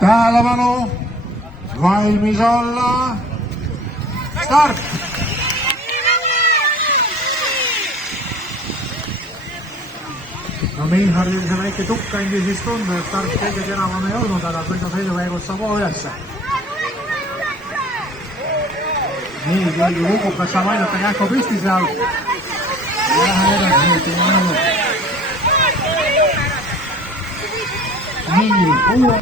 tähelepanu, valmis olla, start! No Meinhardil see väike tukk andis siis tunda, et start kõige tenavam ei olnud, aga küll ta sõiduväigud saab ülesse. Nii, keegi Vukukas saab aidata kähku püsti seal. Lähe edasi, nii, uue.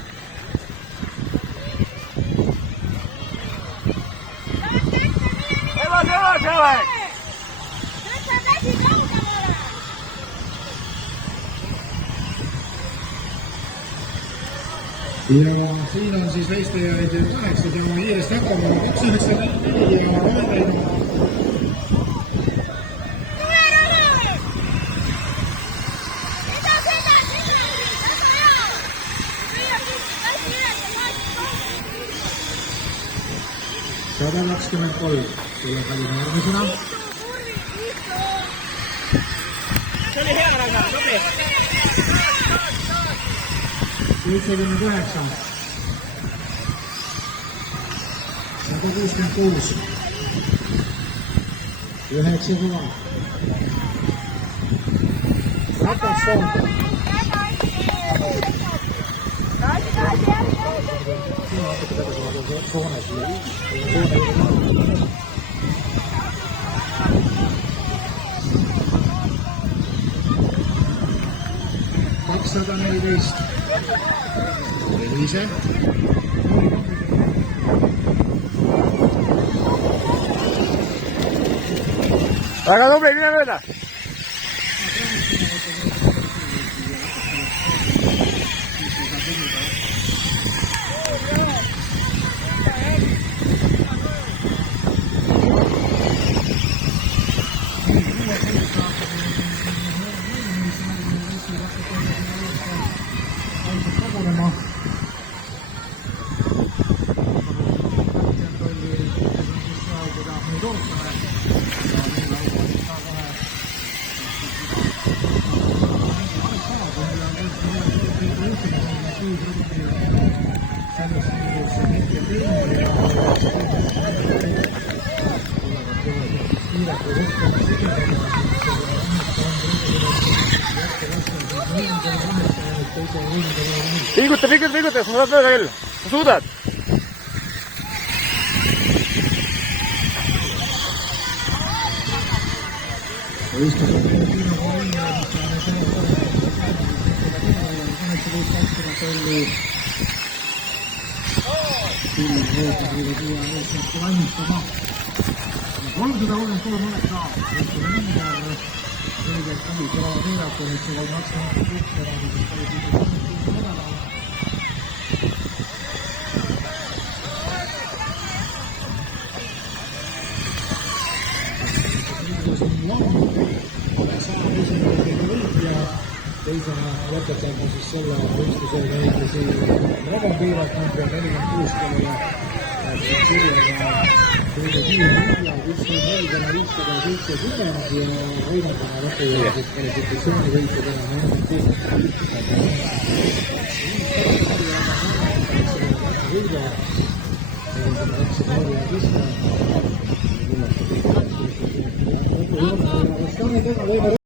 Ja siin on siis võistlejaid 8 ja kiiresti hakkama 2.94 ja vahendaid. Sada 23 tuleb valima järgmisena. See oli hea raga, sobi! 79 166 90 Ratas Soonta kakssada 14 Elise. Väga tubli, mine mööda! Pinguta, sa saad mööda küll, sa suudad. Teisena lõpetame siis selle võistluse näitisi vabapiirat number 46, kellele kirjaga kõige kiirem 54,570 ja võimaldama lõpujõudis kvalifikatsiooni võitudena mõned